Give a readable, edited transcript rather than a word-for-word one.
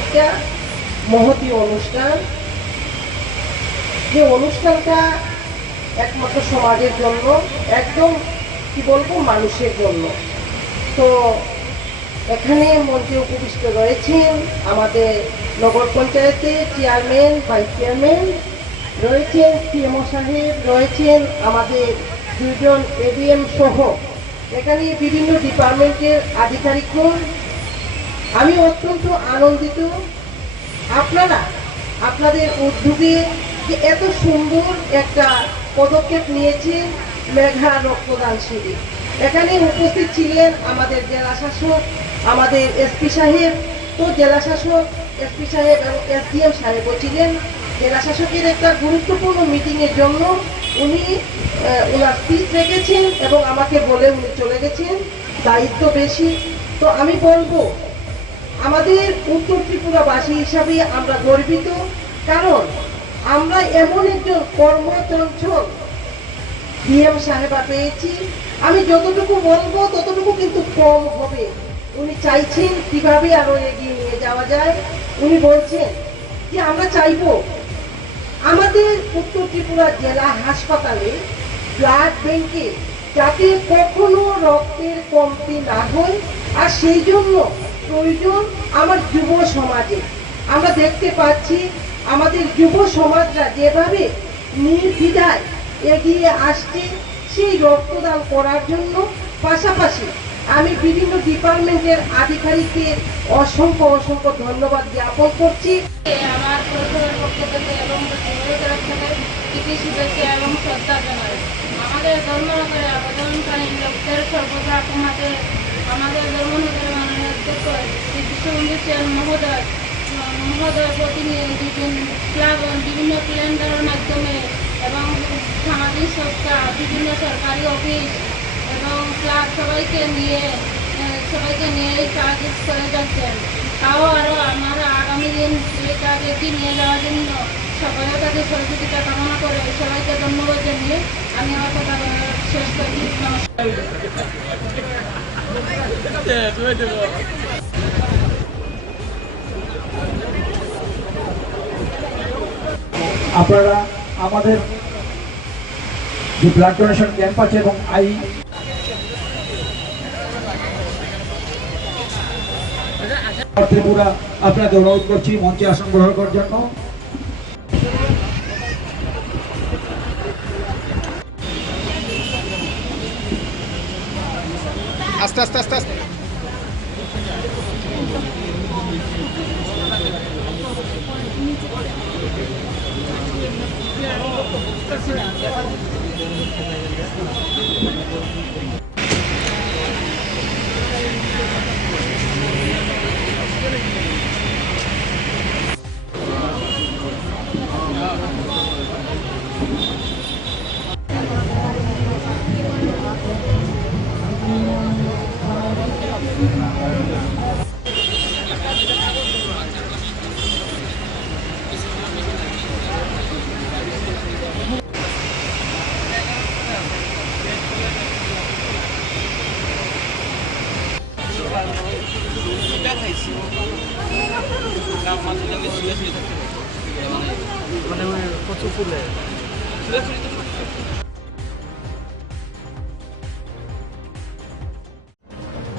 একটা মহতী অনুষ্ঠান, যে অনুষ্ঠানটা একমাত্র সমাজের জন্য, একদম কি বলবো মানুষের জন্য। তো এখানে মঞ্চে উপবিষ্ট রয়েছেন আমাদের নগর পঞ্চায়েতের চেয়ারম্যান, ভাইস চেয়ারম্যান, রয়েছেন সিএমও সাহেব, রয়েছেন আমাদের দুজন এডিএম সহ এখানে বিভিন্ন ডিপার্টমেন্টের আধিকারিকগণ। আমি অত্যন্ত আনন্দিত আপনারা আপনাদের উদ্যোগে যে এত সুন্দর একটা পদক্ষেপ নিয়েছেন মেঘা রক্তদান শিবির। এখানে উপস্থিত ছিলেন আমাদের জেলা শাসক, আমাদের এসপি সাহেব, তো জেলা শাসক, এসপি সাহেব এবং এসডিএম সাহেবও ছিলেন। জেলা শাসকের একটা গুরুত্বপূর্ণ মিটিংয়ের জন্য উনি ওনার স্পিচ রেখেছেন এবং আমাকে বলে উনি চলে গেছেন, দায়িত্ব বেশি। তো আমি বলবো আমাদের উত্তর ত্রিপুরাবাসী হিসাবে আমরা গর্বিত, কারণ আমরা এমন একজন কর্মচঞ্চল ডিএম সাহেবা পেয়েছি। আমি যতটুকু বলবো ততটুকু কিন্তু কম হবে। উনি চাইছেন কিভাবে আরো এগিয়ে নিয়ে যাওয়া যায়। উনি বলছেন যে আমরা চাইবো আমাদের উত্তর ত্রিপুরা জেলা হাসপাতালে ব্লাড ব্যাংকে যাতে কখনো রক্তের কমতি না হয়, আর সেই জন্য প্রয়োজন আমার যুব সমাজে। আমরা দেখতে পাচ্ছি আমাদের যুব সমাজরা যেভাবে নির্দ্বিধায় এগিয়ে আসছে সেই রক্তদান করার জন্য। পাশাপাশি আমি বিভিন্ন ডিপার্টমেন্টের আধিকারিকদের অসংখ্য অসংখ্য ধন্যবাদ জ্ঞাপন করছি। আমার পরিবারের পক্ষ থেকে এবং তরফ থেকে প্রীতি শুভেচ্ছা এবং শ্রদ্ধা জানাই। আমাদের ধর্মনগরে আবেদনকারী লোকদের সর্বদা কমাতে আমাদের ধর্মনগরের মাননীয় অধ্যক্ষ শ্রী বিশ্ববন্ধু মহোদয় প্রতিদিন বিভিন্ন ক্যালেন্ডারের মাধ্যমে এবং সামাজিক সংস্থা, বিভিন্ন সরকারি অফিস এবং ক্লাব সবাইকে নিয়ে এই কাজ করে যাচ্ছেন। তাও আরও আমরা আগামী দিন এই কাজ এগিয়ে নিয়ে যাওয়ার জন্য সকলে তাদের সহযোগিতা কামনা করে সবাইকে ধন্যবাদ জানিয়ে আমি আমার কথা শেষ করছি। আপনারা আমাদের যে ব্লাড ডোনেশন ক্যাম্প আছে এবং ত্রিপুরা আপনাকে অনুরোধ করছি মঞ্চে আসন গ্রহণ করার জন্য। আস্তে আস্তে আস্তে আস্তে মানে প্রচুর ফুলে